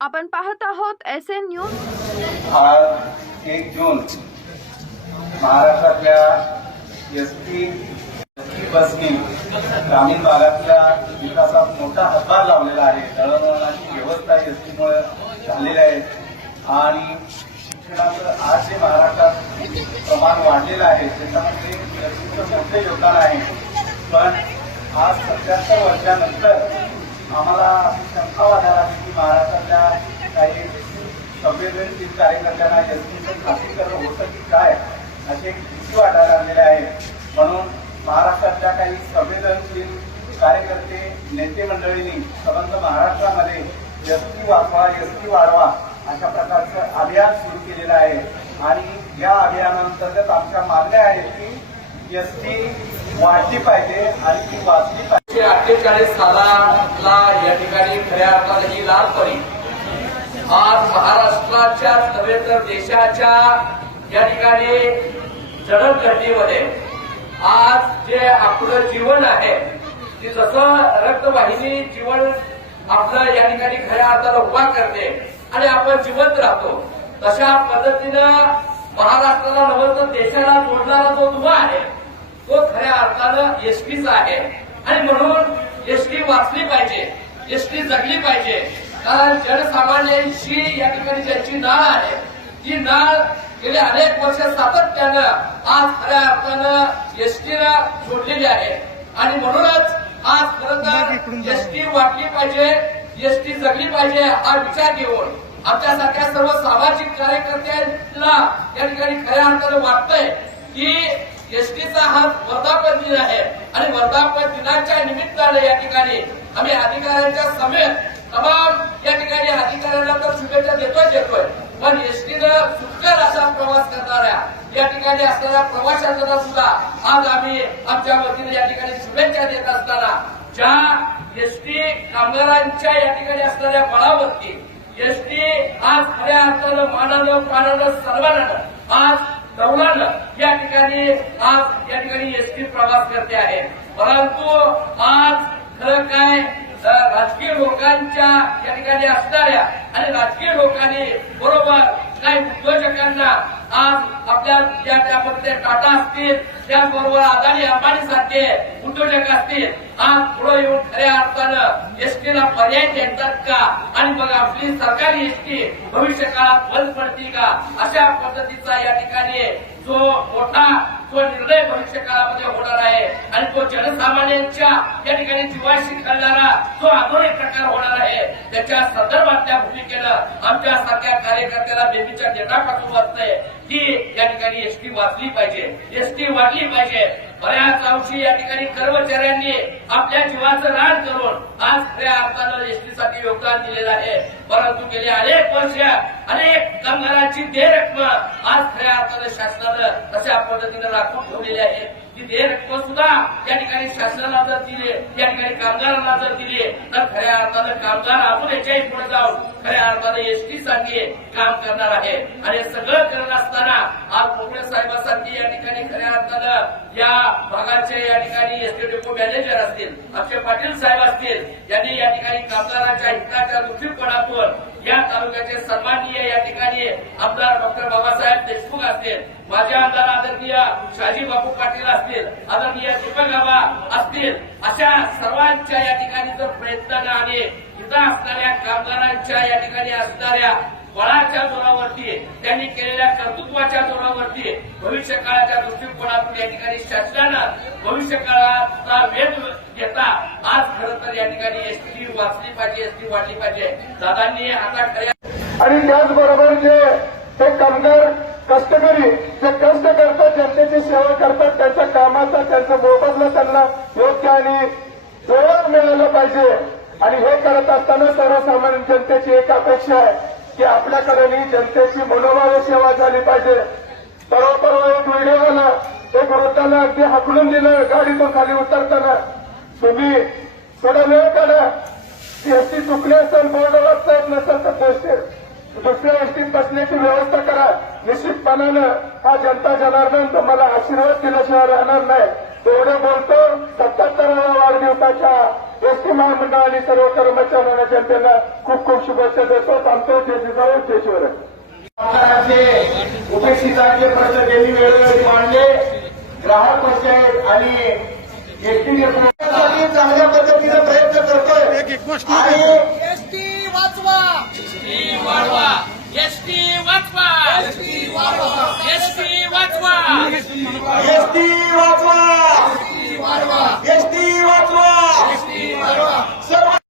आपण पाहत आहोत एस एन न्यूज आज एक जून महाराष्ट्रातल्या एस टी बसनी ग्रामीण भागातल्या विकासात मोठा हातभार लावलेला आहे. दळणवळणाची व्यवस्था एस टीमुळे झालेली आहे. आणि शिक्षणाचं आज जे महाराष्ट्रात प्रमाण वाढलेलं आहे त्याच्यामध्ये एस टीचं मोठं योगदान आहे. पण आज सत्याहत्तर वर्षानंतर आम्हाला शंका वाटायला काही संवेदनशील कार्यकर्त्यांना एसटीचं खासगीकरण होतं की काय असे भीती वाटायला लागलेली आहे. म्हणून महाराष्ट्रातल्या काही संवेदनशील कार्यकर्ते नेते मंडळींनी संबंध महाराष्ट्रामध्ये यस्ती वाचवा यस्ती वाढवा अशा प्रकारचं अभियान सुरू केलेलं आहे. आणि या अभियानांतर्गत आमच्या मागण्या आहेत की यस्ती वाढली पाहिजे आणि ती वाचली पाहिजे. अठ्ठेचाळीस सालाला या ठिकाणी खऱ्या अर्थाने ही लाल परी आज महाराष्ट्राच्या नव्हे तर देशाच्या या ठिकाणी जडणघडणीमध्ये आज जे आपलं जीवन आहे ते जसं रक्तवाहिनी जीवन आपलं या ठिकाणी खऱ्या अर्थाला उभा करते आणि आपण जिवंत राहतो तशा पद्धतीनं महाराष्ट्राला नव्हे तर देशाला जोडणारा जो दुवा आहे तो खऱ्या अर्थानं एसटीचा आहे. आणि म्हणून एसटी वाचली पाहिजे एसटी जगली पाहिजे. कारण जनसामान्यांशी या ठिकाणी ज्यांची नाळ आहे ती नाळ गेले अनेक वर्ष सातत्यानं आज खऱ्या अर्थानं एसटीला जोडलेली आहे. आणि म्हणूनच आज खरं तर एसटी वाटली पाहिजे एसटी जगली पाहिजे हा विचार घेऊन आमच्यासारख्या सर्व सामाजिक कार्यकर्त्यांना या ठिकाणी खऱ्या अर्थानं वाटतंय की एसटीचा हा वर्धापन दिन आहे. आणि वर्धापन दिनाच्या निमित्ताने या ठिकाणी आम्ही अधिकाऱ्यांच्या समेत तमाम या ठिकाणी अधिकाऱ्यांना तर शुभेच्छा देतोय देतोय. पण एसटीनं सुटकर असा प्रवास करणाऱ्या या ठिकाणी असणाऱ्या प्रवाशांना सुद्धा आज आम्ही आमच्या वतीने या ठिकाणी शुभेच्छा देत असताना ज्या एसटी कामगारांच्या या ठिकाणी असणाऱ्या बळावरती एसटी आज खऱ्या अर्थानं मानानं प्राणानं सर्वांना आज दौलानं या ठिकाणी आज या ठिकाणी एसटी प्रवास करते आहे. परंतु आज खरं काय राजकीय लोकांच्या या ठिकाणी असणाऱ्या आणि राजकीय लोकांनी बरोबर काही उद्योजकांना आज आपल्या ज्या त्यामध्ये टाटा असतील त्याचबरोबर अदानी अंबानी सारखे उद्योजक असतील आज पुढे येऊन खऱ्या अर्थानं एसटीला पर्याय देतात का? आणि मग आपली सरकारी एसटी भविष्य काळात बंद पडते का? अशा पद्धतीचा या ठिकाणी जो मोठा जो निर्णय भविष्य काळामध्ये होणार आहे जनसामान्यांच्या या ठिकाणी जीवाशी खेळणारा जो आधुनिक प्रकार होणार आहे त्याच्या संदर्भातल्या भूमिकेनं आमच्या सारख्या कार्यकर्त्याला बेबीच्या डेटापासून वाचतंय की या ठिकाणी एसटी वाचली पाहिजे. एसटी वाढली पाहिजे. बऱ्याच अंशी या ठिकाणी कर्मचाऱ्यांनी आपल्या जीवाचं रान करून आज खऱ्या अर्थानं एसटीसाठी योगदान दिलेलं आहे. परंतु गेले अनेक वर्ष अनेक कामगारांची देय रक्कम आज खऱ्या अर्थानं शासनानं अशा पद्धतीनं राखून ठेवलेली आहे. ती रक्कम सुद्धा या ठिकाणी शासनाला जर दिली या ठिकाणी कामगारांना जर दिली तर खऱ्या अर्थानं कामगार अजून याच्याही पुढे जाऊन खऱ्या अर्थानं एसटीसाठी काम करणार आहे. आणि सगळं करत असताना आज मोकळे साहेबांसाठी या ठिकाणी खऱ्या अर्थानं या भागाचे या ठिकाणी एसटी डेपो मॅनेजर असतील अक्षय पाटील साहेब असतील यांनी या ठिकाणी कामगारांच्या हिताच्या दृष्टिकोनातून या तालुक्याचे सन्माननीय या ठिकाणी आमदार डॉक्टर बाबासाहेब देशमुख असतील माझे आमदार आदरणीय शाजी बापू पाटील असतील आदरणीय दीपक बाबा असतील अशा सर्वांच्या या ठिकाणी जर प्रयत्नानं आणि इथं असणाऱ्या कामगारांच्या या ठिकाणी असणाऱ्या बळाच्या जोरावरती त्यांनी केलेल्या कर्तृत्वाच्या जोरावरती भविष्य काळाच्या दृष्टिकोनातून या ठिकाणी शासनानं भविष्य काळाचा वेध घेता आज खरं तर या ठिकाणी एसटी वाचली पाहिजे एसटी वाढली पाहिजे. दादांनी आता खऱ्या आणि त्याचबरोबर जे हे कामगार कष्टकरी जे कष्ट करतात जनतेची सेवा करतात त्यांच्या कामाचा त्यांचा मोबदला त्यांना योग्य आणि जवळ मिळालं पाहिजे. आणि हे करत असताना सर्वसामान्य जनतेची एक अपेक्षा आहे. की आपल्याकडे ही जनतेची मनोभावे सेवा झाली पाहिजे. परवा परवा एक व्हिडिओ झाला एक वृद्धाला अगदी हाकलून दिलं गाडीतून खाली उतरताना. तुम्ही थोडा वेळ काढा. एसटी चुकली असेल बोर्ड वाचता नसेल तर दोषे दुसऱ्या एसटीत बसण्याची व्यवस्था करा. निश्चितपणानं हा जनता जनार्दन तुम्हाला आशीर्वाद दिल्याशिवाय राहणार नाही. एवढं बोलतो सत्याहत्तराव्या वाढदिवसाच्या एसटी महामंडळ आणि सर्व कर्मचाऱ्यांना जनतेला खूप खूप शुभेच्छा देतो. थांबतो जय जिजाऊ आमदारांचे उपेक्षितांचे प्रश्न त्यांनी वेळोवेळी मांडले. ग्राहक पंचायत आणि एसटी साठी चांगल्या पद्धतीने प्रयत्न करतोय. आणि एसटी वाचवा. एसटी वाढवा. एसटी वाचवा. एसटी वाढवा. एसटी वाचवा. एसटी वाचवा. एसटी